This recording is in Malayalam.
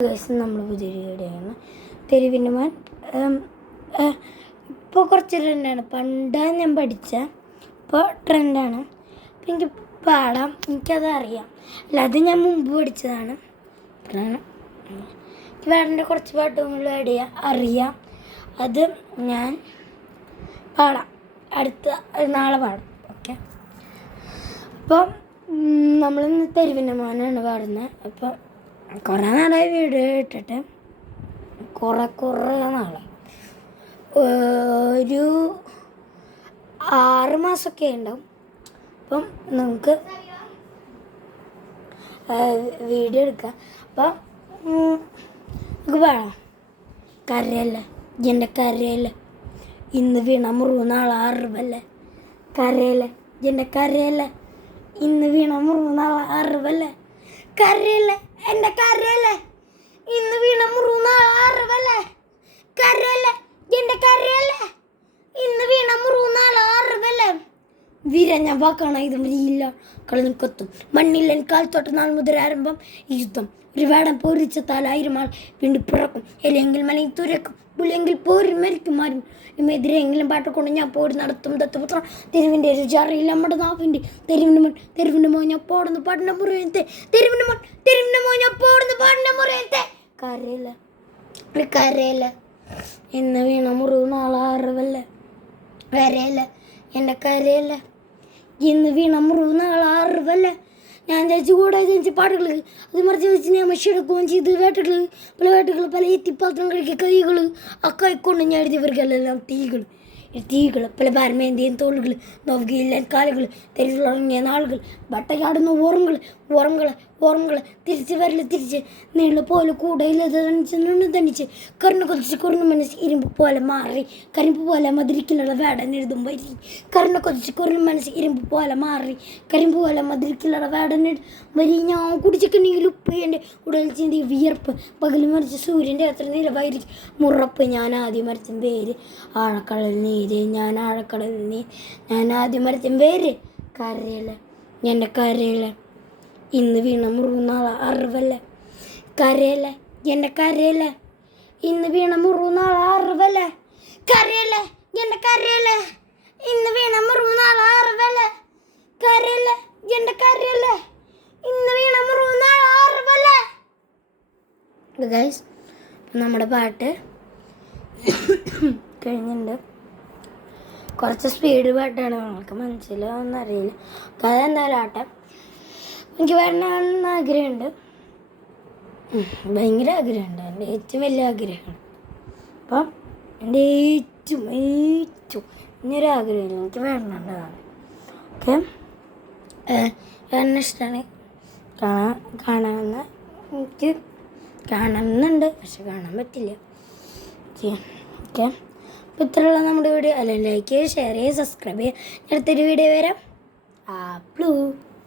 നമ്മൾ പുതിയൊരു വീഡിയോയാണ്. തെരുവിൻ്റെ മാൻ ഇപ്പോൾ കുറച്ച് ട്രെൻഡാണ്. പണ്ടാണ് ഞാൻ പഠിച്ച, ഇപ്പോൾ ട്രെൻഡാണ്. അപ്പം എനിക്ക് പാടാം, എനിക്കത് അറിയാം. അല്ലാതെ ഞാൻ മുമ്പ് പഠിച്ചതാണ്. എനിക്ക് പാടേണ്ട കുറച്ച് പാട്ടുകൾ അറിയാം. അത് ഞാൻ പാടാം, നാളെ പാടാം. ഓക്കെ. അപ്പം നമ്മളിന്ന് തെരുവിൻ്റെ മാനാണ് പാടുന്നത്. അപ്പം കുറേ നാളായി വീഡിയോ ഇട്ടിട്ട്, കുറേ നാളായി, ഒരു 6 മാസമൊക്കെ ഉണ്ടാവും. അപ്പം നമുക്ക് വീഡിയോ എടുക്കാം. അപ്പം നമുക്ക് പാടാം. കരയല്ലേ എൻ്റെ കരയല്ലേ, ഇന്ന് വീണ മുറിവ് നാളെ അറിവല്ലേ. കരയല്ലേ എൻ്റെ കരയല്ലേ, ഇന്ന് വീണ മുറിവ് നാളെ അറിവല്ലേ. കരയല്ലേ എൻ്റെ കരയല്ലേ, ഇന്ന് വീണ മുറിവ് നാളെ അറിവല്ലേ. കരയല്ലേ എൻ്റെ കരയല്ലേ, ഇന്ന് വീണ മുറിവ് നാളെ അറിവല്ലേ. വിരഞ്ഞ വാക്കാണ് ഇത് വരിയില്ല കളഞ്ഞു കൊത്തും മണ്ണില്ലൻ കാൽത്തോട്ട നാൾ മുതൽ ആരംഭം ഈ യുദ്ധം. ഒരു വേടം പോരിച്ചത്താൽ 1000 ആൾ വീണ്ടും പിറക്കും. എല്ലെങ്കിൽ മലയിൽ തുരക്കും, പുലിയെങ്കിൽ പോരിൽ മരിക്കും ആരും. എതിരെങ്കിലും പാട്ടുകൊണ്ട് ഞാൻ പോരി നടത്തും ദത്തപുത്ര. തെരുവിൻ്റെ രുചിറിയില്ല നമ്മുടെ നാവിൻ്റെ. തെരുവിൻ്റെ മോൻ ഞാൻ പോടുന്നു പാടിന മുറിയത്തെ. തെരുവിൻ്റെ മോൻ ഞാൻ പോടുന്നു പാടിന മുറിയത്തെ. കരയല്ല ഇന്ന് വീണ മുറിവ് നാളെ അറിവല്ലേ. കരയല്ല എൻ്റെ കരയല്ല, ഇന്ന് വീണ മുറിവ് നാളെ അറിവല്ലേ. ഞാൻ ജനിച്ച് പാട്ടുകൾ അത് മറിച്ച് വെച്ച് ഞാൻ മഷിയെടുക്കുകയും ചെയ്ത് വേട്ടകൾ പല എത്തിപ്പാത്രം കഴിക്കുക കൈകൾ ആ കൈക്കൊണ്ട് ഞാൻ എഴുതിയവർക്കെല്ലാം തീകൾ പല ഭാരമേന്തിയും തോളുകൾ നോവുകയില്ല കാലുകൾ തെരുവിലിറങ്ങിയ നാളുകൾ ബട്ടയാടുന്ന ഓർമ്മകൾ തിരിച്ച് വരല് തിരിച്ച് നീള പോലെ കൂടയില്ല തണിച്ച് കരുണ കൊതിച്ച് കുറുന്ന മനസ്സ് ഇരുമ്പ് പോലെ മാറി കരിമ്പ് പോലെ മധുരിക്കുള്ള വേടൻ എഴുതും വരി. കരുണ കൊതിച്ച് കുറുന്ന മനസ്സ് ഇരുമ്പ് പോലെ മാറി കരിമ്പ് പോലെ മധുരിക്കുള്ള വേടൻ വരി. ഞാൻ കുടിച്ചിട്ടുണ്ടെങ്കിൽ ഉപ്പ് എൻ്റെ ഉടൽ ചിന്തി വിയർപ്പ് പകൽ മറിച്ച് സൂര്യൻ്റെ അത്ര നിലവായിരിക്കും മുറപ്പ്. ഞാൻ ആദ്യം മരിച്ച പേര് ആഴക്കടൽ നീര്, ഞാൻ ആദ്യം മരിച്ച പേര്. കരയല്ല എൻ്റെ കരയല്ല, ഇന്ന് വീണ മുറിവ് നാളെ അറിവല്ലേ. കരയല്ലേ എൻ്റെ കരയല്ലേ, ഇന്ന് വീണ മുറിവ് നാളെ അറിവല്ലേ. കരയല്ലേ എൻ്റെ കരയല്ലേ, ഇന്ന് വീണ മുറിവ് നാളെ അറിവല്ലേ. കരയല്ലേ എൻ്റെ കരയല്ലേ, ഇന്ന് വീണ മുറിവ് നാളെ അറിവല്ലേ. ഗൈസ്, നമ്മുടെ പാട്ട് കഴിഞ്ഞിട്ടുണ്ട്. കുറച്ച് സ്പീഡ് പാട്ടാണ്, നമുക്ക് മനസ്സിലാവുമെന്ന് അറിയില്ല. കഥ എന്തായാലും ആട്ടെ. എനിക്ക് വരണമെന്ന് ആഗ്രഹമുണ്ട്, ഭയങ്കര ആഗ്രഹമുണ്ട്. എൻ്റെ ഏറ്റവും വലിയ ആഗ്രഹമാണ്. അപ്പം എൻ്റെ ഏറ്റവും ഇനിയൊരു ആഗ്രഹമില്ല, എനിക്ക് വരണമെന്നതാണ്. ഓക്കെ. വരണം ഇഷ്ടമാണ്. കാണാമെന്ന് എനിക്ക് കാണണമെന്നുണ്ട്, പക്ഷെ കാണാൻ പറ്റില്ല. ഓക്കെ. അപ്പോൾ ഇത്രയുള്ള നമ്മുടെ വീഡിയോ. അല്ലെങ്കിൽ ലൈക്ക് ചെയ്യുക, ഷെയർ ചെയ്യുക, സബ്സ്ക്രൈബ് ചെയ്യുക. അടുത്തൊരു വീഡിയോ വരാം.